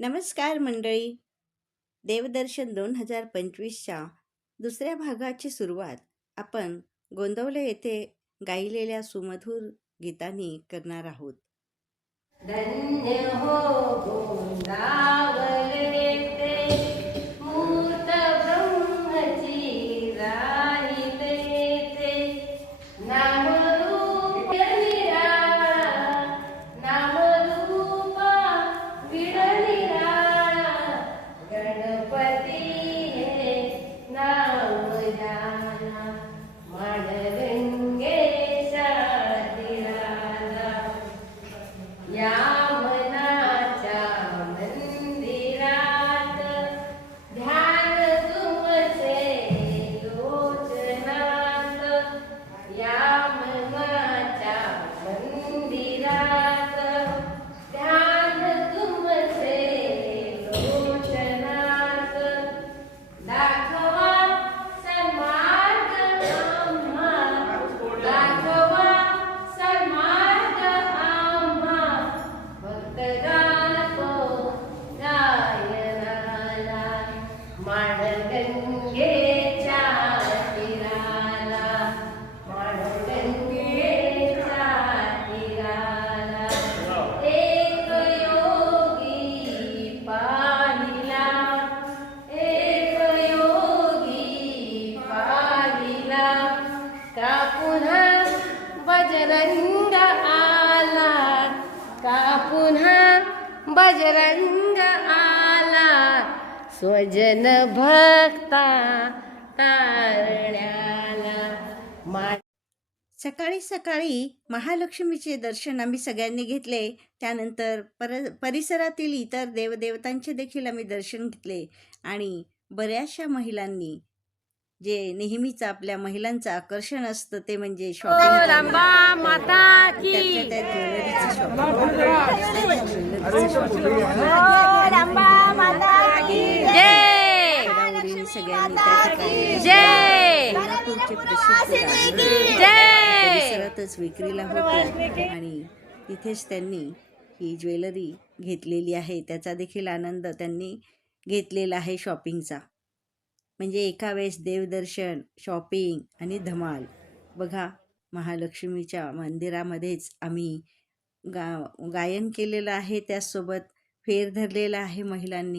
नमस्कार मंडळी. देवदर्शन दोन हजार पंचवीसच्या दुसऱ्या भागाची सुरुवात आपण गोंदवले येथे गायलेल्या सुमधुर गीतांनी करणार आहोत. धन्य हो स्वजन भक्ता तारण्याला सकाळी सकाळी महालक्ष्मीचे दर्शन आम्ही सगळ्यांनी घेतले. त्यानंतर पर परिसरातील इतर देवदेवतांचे देखील आम्ही दर्शन घेतले. आणि बऱ्याचशा महिलांनी जे नेहमीच आपल्या महिलांचं आकर्षण असतं ते म्हणजे शॉपिंग ज्वेलरीचं. जय. सगळ्यांनी जय. परिसरातच विक्रीला होते. आणि तिथेच त्यांनी ही ज्वेलरी घेतलेली आहे. त्याचा देखील आनंद त्यांनी घेतलेला आहे शॉपिंगचा. म्हणजे एका वेळेस देवदर्शन शॉपिंग आणि धमाल. बघा महालक्ष्मीच्या मंदिरामध्येच आम्ही गा गायन केलेलं आहे त्याचसोबत फेर धरलेला आहे महिलांनी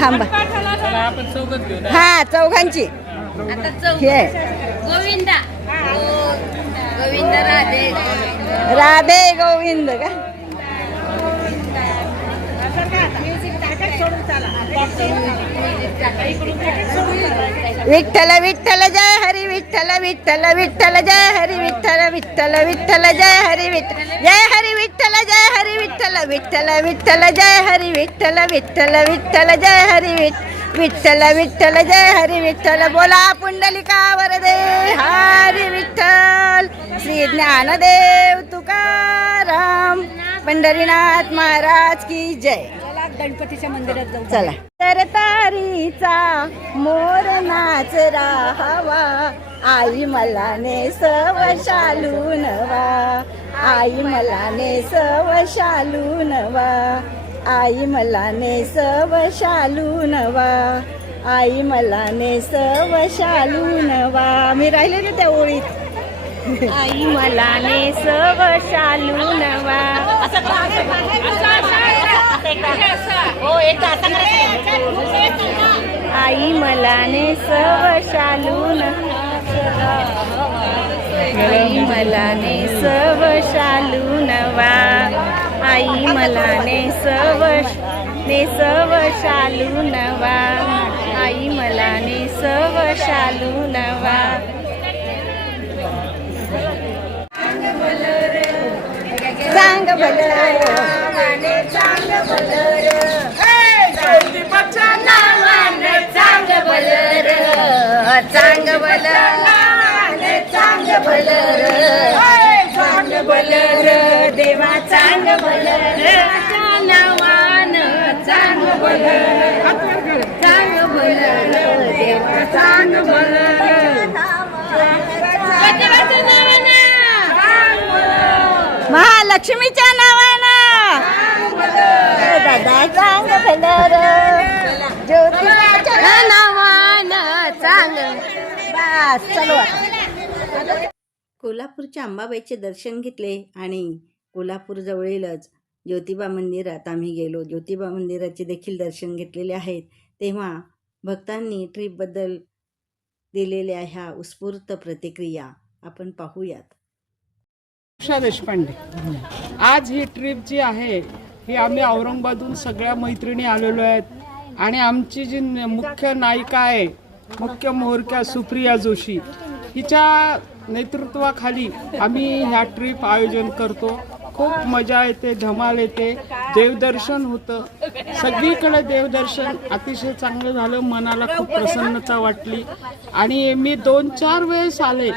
थांबा. हा चौघांची. हे. गोविंदा. गोविंद राधे. राधे गोविंद का? विठ्ठल विठ्ठल जय हरी विठ्ठल विठ्ठल विठ्ठल जय हरी विठ्ठल विठ्ठल विठ्ठल जय हरी विठ्ठल जय हरी विठ्ठल जय हरी विठ्ठल विठ्ठल विठ्ठल जय हरी विठ्ठल विठ्ठल विठ्ठल जय हरी विठ- विठ्ठल विठ्ठल जय हरी विठ्ठल बोला पुंडलिका वरदे हरी विठ्ठल श्री ज्ञानदेव तुकाराम पंढरीनाथ महाराज की जय गणपतीच्या मंदिरात जाऊ चला तर तारीचा मोर नाच राहावा. आई मला नेसव शालू नवा आई मला नेसव शालू नवा आई मला नेसव शालू नवा आई मला नेसव शालू नवा मी राहिले ना त्या ओळीत. आई मला नेसव शालू नवा आई मला नेसव शालू नवा आई मला नेसव शालू नवा आई मला ने सव शालू नवा आई मला नेसव शालू नवा चांग भलं चांग भलं नावाने चांग भलं चांग चांग भलं चांग भलं देवा चांग भलं नावान चांग भलं चांग भलं देवा चांग भलं महालक्ष्मीच्या नावानं. दादा चांग भलं ज्योतिबाच्या नावानं चांग बस चलो कोल्हापूरच्या अंबाबाईचे दर्शन घेतले आणि कोल्हापूरजवळीलच ज्योतिबा मंदिरात आम्ही गेलो. ज्योतिबा मंदिराचे देखील दर्शन घेतलेले आहेत. तेव्हा भक्तांनी ट्रीपबद्दल दिलेल्या ह्या उत्स्फूर्त प्रतिक्रिया आपण पाहूयात. उषा देशपांडे. आज ही ट्रिप जी आहे ही आम्ही औरंगाबादहून सगळ्या मैत्रिणी आलेलो आहेत. आणि आमची जी न- मुख्य नायिका आहे मुख्य मोहरक्या सुप्रिया जोशी हिच्या नेतृत्वाखाली आम्ही ह्या ट्रिप आयोजन करतो. खूप मजा येते धमाल येते. देवदर्शन होतं. सगळीकडे देवदर्शन अतिशय चांगलं झालं मनाला खूप प्रसन्नता वाटली. आणि मी दोन चार वेळेस आले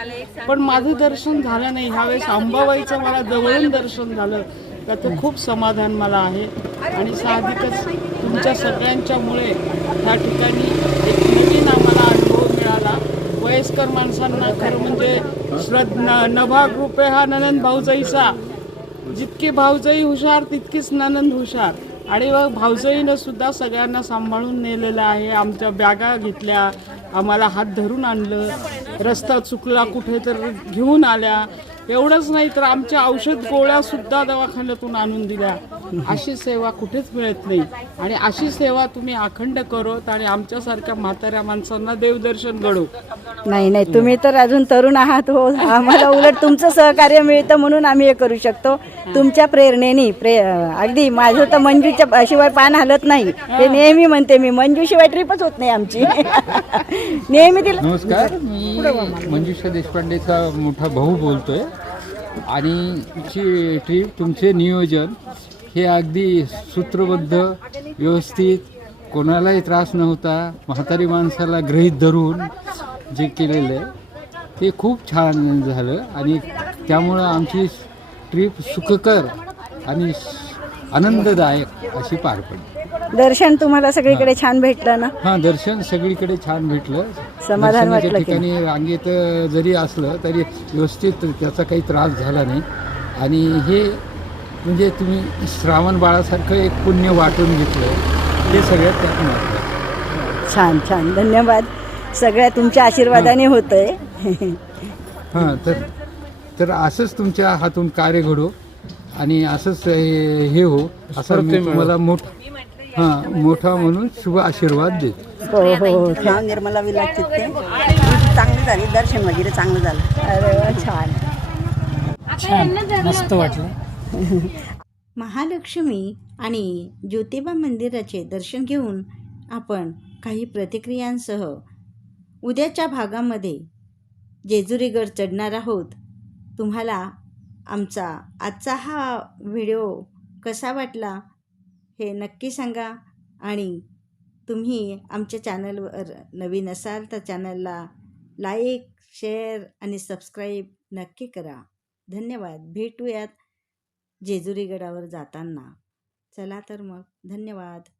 पण माझं दर्शन झालं नाही. ह्यावेळेस अंबाबाईचं मला जवळून दर्शन झालं. त्याचं खूप समाधान मला आहे. आणि साहजिकच तुमच्या सगळ्यांच्यामुळे ह्या ठिकाणी एक नवीन आम्हाला अनुभव मिळाला. वयस्कर माणसांना खरं म्हणजे श्रद्धा नभा ग्रुप हा ननंद भाऊजाईचा. जितके भाऊजाई हुशार तितकीच ननंद हुशार. आणि मग भाऊजाईनं सुद्धा सगळ्यांना सांभाळून नेलेलं आहे. आमच्या बॅगा घेतल्या आम्हाला हात धरून आणलं. रस्ता चुकला कुठे तर घेऊन आल्या. एवढंच नाही तर आमच्या औषध गोळ्या सुद्धा दवाखान्यातून आणून दिल्या. अशी सेवा कुठेच मिळत नाही. आणि अशी सेवा तुम्ही अखंड करत आणि आमच्यासारख्या म्हाताऱ्या माणसांना देवदर्शन घडो. नाही नाही तुम्ही तर अजून तरुण आहात हो. आम्हाला उलट तुमचं सहकार्य मिळतं म्हणून आम्ही हे करू शकतो. तुमच्या प्रेरणेने प्रे अगदी माझं तर मंजूच्या शिवाय पान हलत नाही. ते नेहमी म्हणते मी मंजू शिवाय ट्रिपच होत नाही आमची. नेहमी तिला नमस्कार. मी मंजुषा देशपांडेचा मोठा भाऊ बोलतोय. आणि ट्रीप तुमचे नियोजन हे अगदी सूत्रबद्ध व्यवस्थित कोणालाही त्रास नव्हता म्हातारी माणसाला गृहीत धरून जे केलेलं आहे ते खूप छान झालं आणि त्यामुळं आमची ट्रीप सुखकर आणि आनंददायक अशी पार पडली. दर्शन तुम्हाला सगळीकडे छान भेटलं ना? हा दर्शन सगळीकडे छान भेटलं. समाधान वाटलं? ठिकाणी रांगेत जरी असलं तरी व्यवस्थित त्याचा काही त्रास झाला नाही. आणि हे म्हणजे तुम्ही श्रावण बाळासारखं एक पुण्य वाटून घेतलं हे सगळ्यात त्यात महत्त्वाचं छान छान. धन्यवाद. सगळ्या तुमच्या आशीर्वादाने होतंय. हां तर तर असंच तुमच्या हातून कार्य घडो आणि असंच हे हे हो असं मी तुम्हाला मोठ हां मोठा म्हणून शुभ आशीर्वाद देतो. हो हो नाव निर्मला विलास चित्ते. चांगली झाली. दर्शन वगैरे चांगलं झालं. अरे वा, छान. मस्त वाटलं. महालक्ष्मी आणि ज्योतिबा मंदिराचे दर्शन घेऊन आपण काही प्रतिक्रियांसह उद्याच्या भागामध्ये जेजुरीगड चढणार आहोत. तुम्हाला आमचा आजचा हा व्हिडिओ कसा वाटला हे नक्की सांगा आणि तुम्ही आमच्या चॅनलवर नवीन असाल तर चॅनलला लाईक शेअर आणि सबस्क्राईब नक्की करा. धन्यवाद. भेटूयात जेजुरी गडावर जाताना. चला तर मग. धन्यवाद.